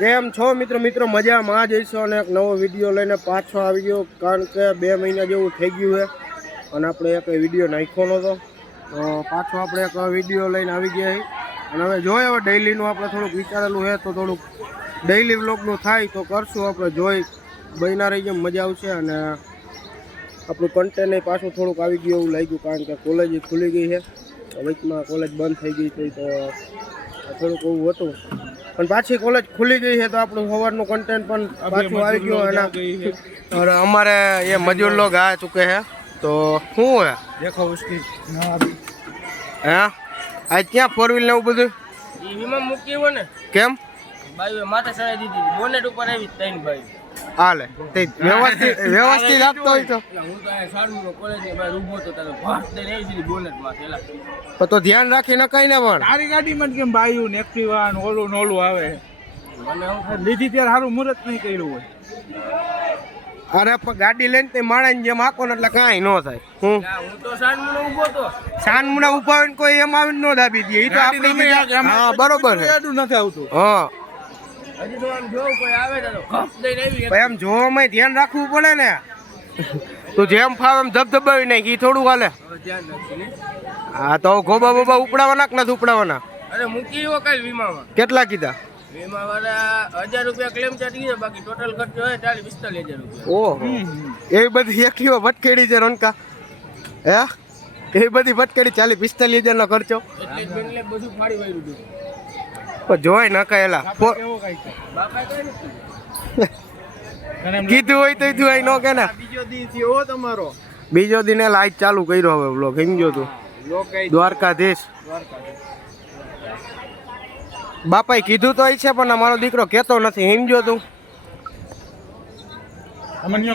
કેમ છો મિત્રો? મિત્રો, મજામાં જઈશું અને એક નવો વીડિયો લઈને પાછો આવી ગયો, કારણ કે બે મહિના જેવું થઈ ગયું છે અને આપણે એક વીડિયો નાખ્યો નહોતો. તો પાછો આપણે એક વીડિયો લઈને આવી ગયા અને હવે જોઈએ, હવે ડેઈલીનું આપણે થોડુંક વિચારેલું છે, તો થોડુંક ડેઈલી વ્લોગનું થાય તો કરશું આપણે, જોઈ બનીના રહીજો મજા આવશે અને આપણું કન્ટેન એ પાછું થોડુંક આવી ગયું એવું લાગ્યું કારણ કે કોલેજ ખુલી ગઈ છે. વચમાં કોલેજ બંધ થઈ ગઈ હતી તો થોડુંક એવું હતું. પણ પાછી કોલેજ ખુલી ગઈ છે તો આપણું સવારનું કન્ટેન પણ પાછું આવી ગયું અને અમારે એ મજૂર લોગ આ ચૂકે છે. તો શું હે દેખો હા હે? આ ક્યાં ફોર વ્હીલ ને એવું બધું? વીમા મૂકી હોય ને? કેમ? બાઈ માથે ચડાવી દીધી. બોનેટ ઉપર આવી ત્રણ બાઈ હાલે. તે વ્યવસ્થિત વ્યવસ્થિત આપતો હોય તો. હું તો આ સાડુનો કોલેજની બહાર ઊભો હતો ત્યારે ભાટ દઈને આવી દીધી બોનેટમાંથી એલા. પણ તો ધ્યાન રાખી ને પણ. તારી કેમ બાયું ને એક્ટિવા ને ઓલું ને ઓલું આવે? મને લીધી ત્યારે સારું મુહૂર્ત નહીં કર્યું હોય. અરે પણ ગાડી લઈને તે માણસ જેમ આકો ને એટલે કાંઈ ન થાય. હું? હું તો સાનમુના ઊભો તો. સાનમુના હોય ને કોઈ એમ આવીને ન દાબી દે. એ તો આપણે હા બરોબર છે. નથી આવતું. હા. એમ જોવામાં ધ્યાન રાખવું પડે ને. તું જેમ ફાવ એમ ધબધબાવી નાખી. ઈ થોડું હાલે. હવે ધ્યાન રાખજો ને. હા તો ગોબા બોબા ઉપડાવાના કે નથી ઉપડાવાના? અરે મૂકી કાલ વીમામાં. કેટલા કીધા? હજાર હજાર એવી બધી ભટકેડી ચાલી પિસ્તાલીસ હજારનો ખર્ચો. એટલે જ બેનલે બધું ફાડી વાળ્યું હતું પણ જોઈ નકાયેલા ફો- કેવો કઈ છે? બાપા કઈ નથી અને એમ કીધું હોય તો જોવાય ન કે ને. બીજો દી થયો તમારો. બીજો દિને લાઈટ ચાલુ કર્યો હવે બ્લોગ સમજો તું. લોક કઈ દ્વારકાધીશ. બાપાએ કીધું તો છે પણ અમારો દીકરો કહેતો નથી તું.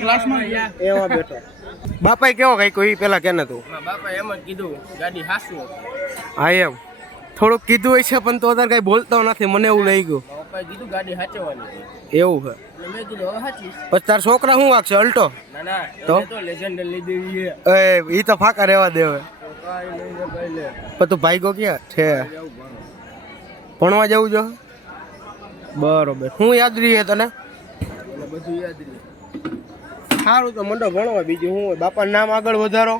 ક્લાસમાં ગયા એમાં બેઠો. બાપાએ કેવો કઈ કોઈ પેલા કેને તું. મારા બાપાએ એમ જ કીધું ગાડી હાસું. હા એમ. થોડુંક કીધું હોય છે પણ તો અત્યારે કઈ બોલતો નથી. મને એવું લઈ ગયું કીધું ગાડી હાચવવાની એવું છે. પછી તાર છોકરા શું વાગશે? અલ્ટો? તો? એ ઈ તો ફાકા રહેવા દેવે તું ભાઈ ભાઈગો ક્યાં? છે. ભણવા જવું જો બરોબર. હું યાદ રહીએ તને? બધું યાદ રહીએ સારું તો મંડો ભણવા. બીજું શું હોય? બાપાનું નામ આગળ વધારો.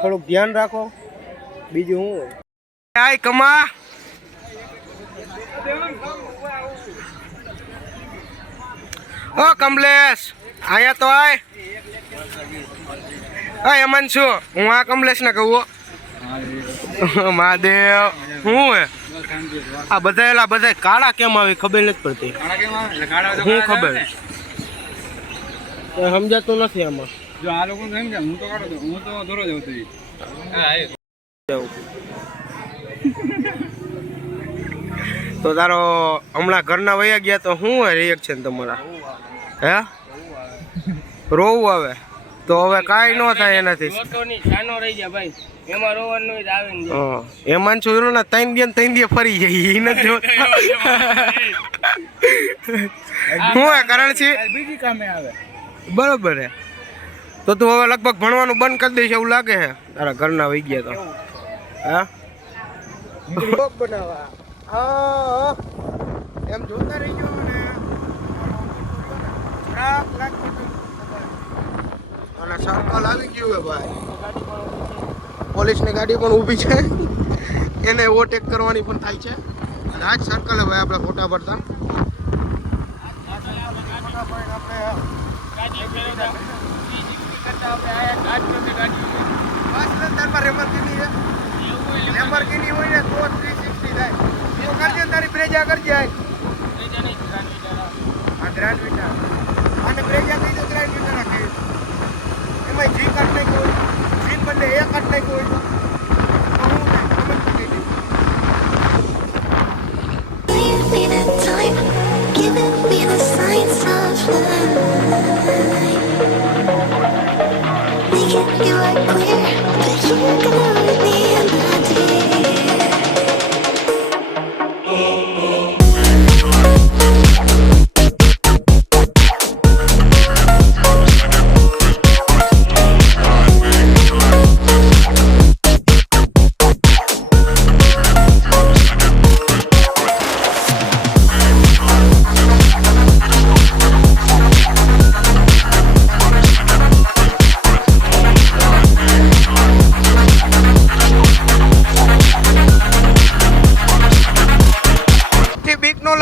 થોડુંક ધ્યાન રાખો. બીજું શું હોય? આય કમા. ઓ કમલેશ અહીંયા તો આય. એમન છું હું આ કમલેશ ને કહું મહાદેવ હું હે? આ બધા એલા બધા કાળા કેમ આવી ખબર નથી પડતી. હું ખબર? સમજાતું નથી આમાં. જો આ લોકો હું તો કાઢો હું તો દોરો જઉં છું તો તારો હમણાં ઘરના વયા ગયા તો શું હોય રિએક્શન તમારા? હે? રોવું આવે. તો હવે કાંઈ ન થાય એનાથી. એમાં રોવાનું જ. આવે ને ત્રણ દિન ત્રણ દિન ફરી જાય. એ નથી શું હે કારણ છે બીજી કામે આવે. બરોબર હે. તો તું હવે લગભગ ભણવાનું બંધ કરી દઈશ એવું લાગે છે તારા ઘરના વહી ગયા તો. હા? બનાવવા. હા એમ જોતા રહી ગયો ને લાગતું હતું. અને સર્કલ આવી ગયું હે ભાઈ. પોલીસની ગાડી પણ ઊભી છે. એને ઓવરટેક કરવાની પણ થાય છે. અને આ જ સર્કલ હે ભાઈ આપણે ફોટા પડતા લેમ્બોર્ગિની હોય ને તો 360 થાય. તો કરજે તારી પ્રેજા કરજે આ ગ્રાન્ડ વિટા અને પ્રેજા કહી દો ગ્રાન્ડ વિટા રાખે. એમાં જી કાઢ નાખ્યો જી બંને એ કાઢ નાખ્યો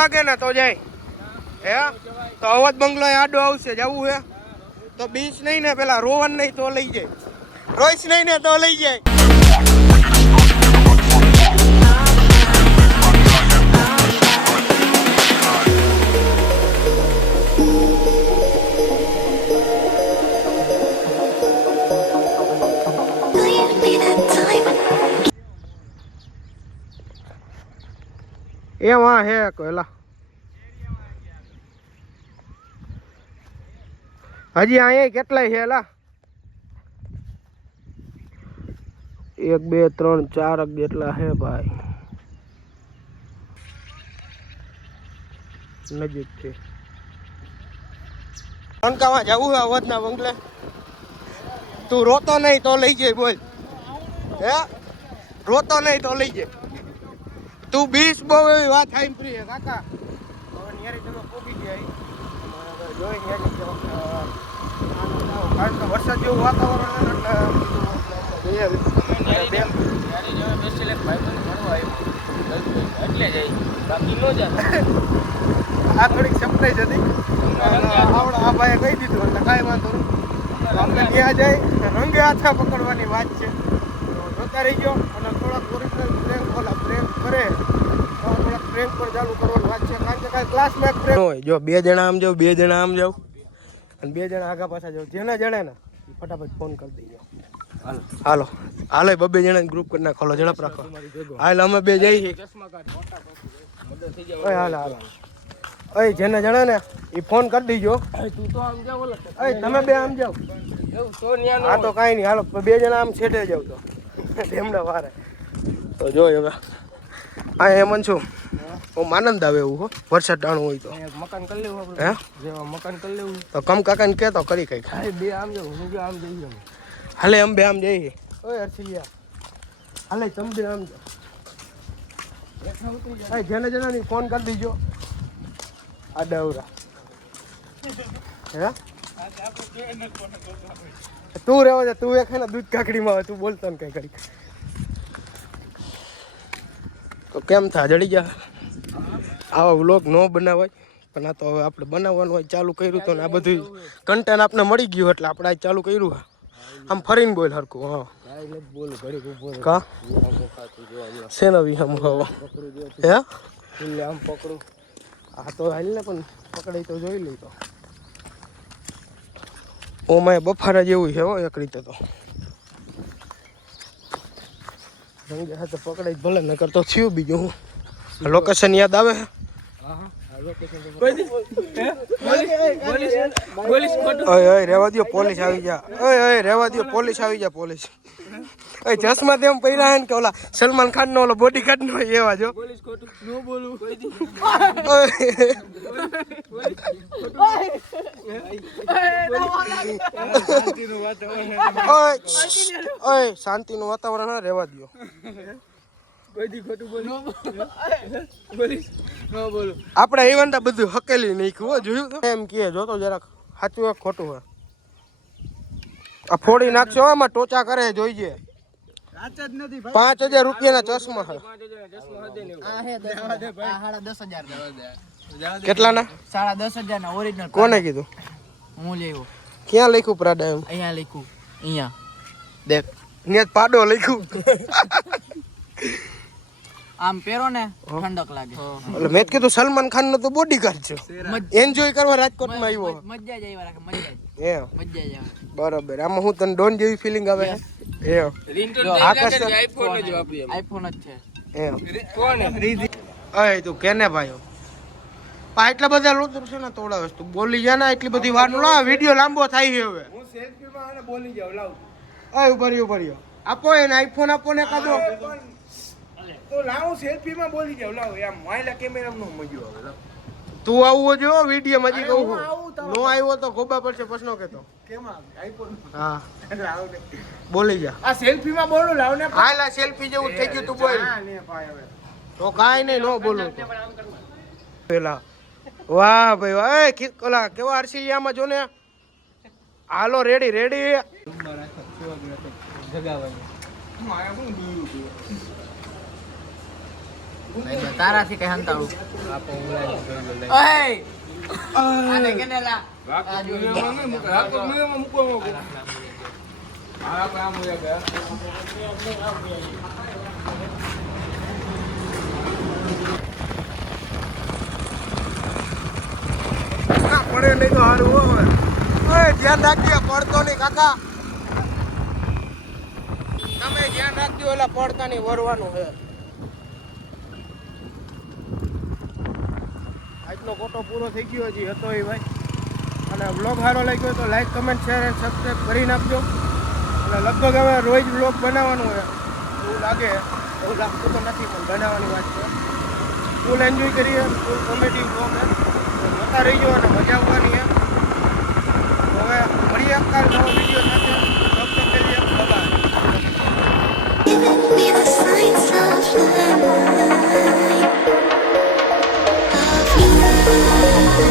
લાગે ને તો જાય. હે? તો અવધ બંગલો આડો આવશે, જવું હે? તો બીચ નહીં ને, પેલા રોવન નહીં તો લઈ જાય. રોઈસ નહીં ને તો લઈ જાય. એમાં હે કોયલા. હજી અહીંયા કેટલાય છે એલા એક, બે, ત્રણ, ચાર જેટલા હે ભાઈ. નજીક છે લંકામાં જવું હે અવધના બંગલે? તું રોતો નહીં તો લઈ જાય બોલ. હે? રોતો નહીં તો લઈ જાય તું બીસ બહુ એવી વાત થાય પ્રિય હે કાકા હવે ન્યારી તમે પોગી ગયા જોઈ. કારણ કે વરસાદ જેવું વાતાવરણ એટલે બે- બે- ત્યારે જ હવે બેસેલ એક ભાઈબંધ ભણવા આવ્યો. એટલે જ આવી. બાકી ન જાય. આ થોડીક સરપ્રાઈઝ હતી આવડે આ ભાઈએ કહી દીધું એટલે કાંઈ વાંધો નહીં આપણે ત્યાં જાય રંગે હાથા પકડવાની વાત છે રહી ગયો અને થોડાક ઓરિજિનલ બ્રેક ઓલા બ્રેક કરે. થોડાક પ્રેન્ક પર ચાલુ કરવાની વાત છે. કારણ કે કાંઈ ક્લાસમાં હોય. જો બે જણા આમ જાવ બે જણા આમ જાવ અને બે જણા આગા પાછા જાવ જેને જણે ને ફટાફટ ફોન કરી દેજો. હાલો. હાલો બબે જણા ગ્રુપ કરી નાખો. હાલો ઝડપ રાખો. હાલ અમે બે જઈએ ઓય હાલ હાલ. ઓય જેને જણે ને એ ફોન કરી દીજો. તું તો આમ જા ઓય તમે બે આમ જાવ હા તો કાંઈ નહીં. હાલો બે જણા આમ છેટે જાવ તો. એમના વારે. તો જો હવે આ એમ છું. હું આનંદ આવે એવું હો વરસાદ ટાણું હોય તો. મકાન કરી લેવું આપણે. હે? જેવા મકાન કરી લેવું. તો કમ કાકાને કે તો કરી કંઈક. હા, બે આમ જાવ હું આમ જઈએ. હાલે એમ બે આમ જઈએ. ઓય હર્ષિલિયા હાલે તમ બે આમ ઓય જેને જેને ફોન કરી દીજો. આ ડવરા. હે? તું રહેવા દે તું એક દૂધ કાકડીમાં આવે તું બોલતો ને કઈ કરી તો કેમ થા જડી ગયા? આવા વ્લોગ ન બનાવાય પણ આ તો હવે આપણે બનાવવાનું હોય ચાલુ કર્યું તો ને આ બધું કન્ટેન્ટ આપણે મળી ગયું એટલે આપણે આ ચાલુ કર્યું આમ ફરીને બોલ હરકું હા. કા? શેનો વિહમ હવે હે? ફૂલે આમ પકડું. આ તો હાલ ને પણ પકડાઈ તો જોઈ લઈ તો. ઓમાં બફારા જેવું છે હો એક રીતે તો રંગે હાથે પકડાઈ ભલે નકર તો થયું બીજું હું લોકેશન યાદ આવે ઓય ઓય પોલીસ આવી જા ઓય ઓય રેવા દ્યો પોલીસ આવી જા પોલીસ ઓય ચશ્મા તેમ પહેર્યા ને કે ઓલા સલમાન ખાન નો ઓલો બોડી ગાર્ડ નો એવા જો. પોલીસ ખોટું નો બોલું ઓય શાંતિ નું વાતાવરણ રહેવા દી આપણે આ બધું હકેલી નાખ્યું જોયું એમ કે જોતો જરાક સાચું ખોટું હે? આ ફોડી નાખશો આમાં ટોચા કરે જોઈએ પાંચ હજાર રૂપિયાના ચશ્મા કેટલા કેટલાના સાડા દસ હજાર. ના. ઓરિજિનલ કોને કીધું? હું લેવું. ક્યાં લખ્યું પ્રાડા એમ? અહીંયા લખ્યું. અહીંયા. દેખ ત્યાં જ પાડો લખ્યું. આમ પહેરો ને ઠંડક લાગે. એટલે મેં કીધું સલમાન ખાન નો તો બોડી ગાર્ડ છે એન્જોય કરવા રાજકોટમાં આવ્યો. મજ- જ આવ્યા રાખે મજા જ એમ મજા જ આવે બરોબર. આમાં હું તને ડોન જેવી ફિલિંગ આવે? એ આકાશ આઈફોન જ વાપરીએ આઈફોન જ છે. એ કોણ એ તું કેને ભાઈઓ? આ એટલા બધા લોતર છે ને તોડા વસ્તુ. બોલી જા ને એટલી બધી વાર. નો વિડિયો લાંબો થાય છે હવે. હું સેલ્ફીમાં આને બોલી જાવ લાવ. અય ઊભા રહ્યો આપો એને આઈફોન આપો ને કાદો તો લાવો સેલ્ફીમાં બોલી જાવ લાવ આમ માયલા કેમેરામાં નો મજો આવે તું આવવો જો વીડિયો માં હજી કહું છું. નો આવ્યો તો ગોબા પડશે પ્રશ્નો કેતો. કેમાં? આઈફોન હા. લાવ બોલી જા. આ સેલ્ફીમાં બોલું લાવ ને. હાલા સેલ્ફી જેવું થઈ ગયું તું બોલ. હા ને ભાઈ હવે. તો કાઈ નહીં નો બોલું પેલા. વાહ ભાઈ વાહ. એ કોલા ઓલા કેવા અરસીલિયામાં જો ને? હાલો રેડી રેડી તારાથી કઈ હંતાળું. હા, પડે નહીં તો સારું હો ધ્યાન રાખજે પડતો નહીં કાકા તમે ધ્યાન રાખજો એટલે પડતા નહીં વરવાનું છે. આજનો ફોટો પૂરો થઈ ગયો હજી હતો એ ભાઈ. અને બ્લોગ સારો લાગ્યો તો લાઈક કમેન્ટ શેર અને સબસ્ક્રાઈબ કરી નાખજો. અને લગભગ હવે રોજ બ્લોગ બનાવવાનું હોય. એવું લાગે. એવું લાગતું તો નથી, પણ બનાવવાની વાત છે. ફૂલ એન્જોય કરીએ. ફૂલ કોમેડી બ્લોગ છે. જોતા રહીજો અને મજા આવવાની એમ હવે મળીએ કાલ નવો વીડિયો સાથે. તબ તક કે લીએ બાય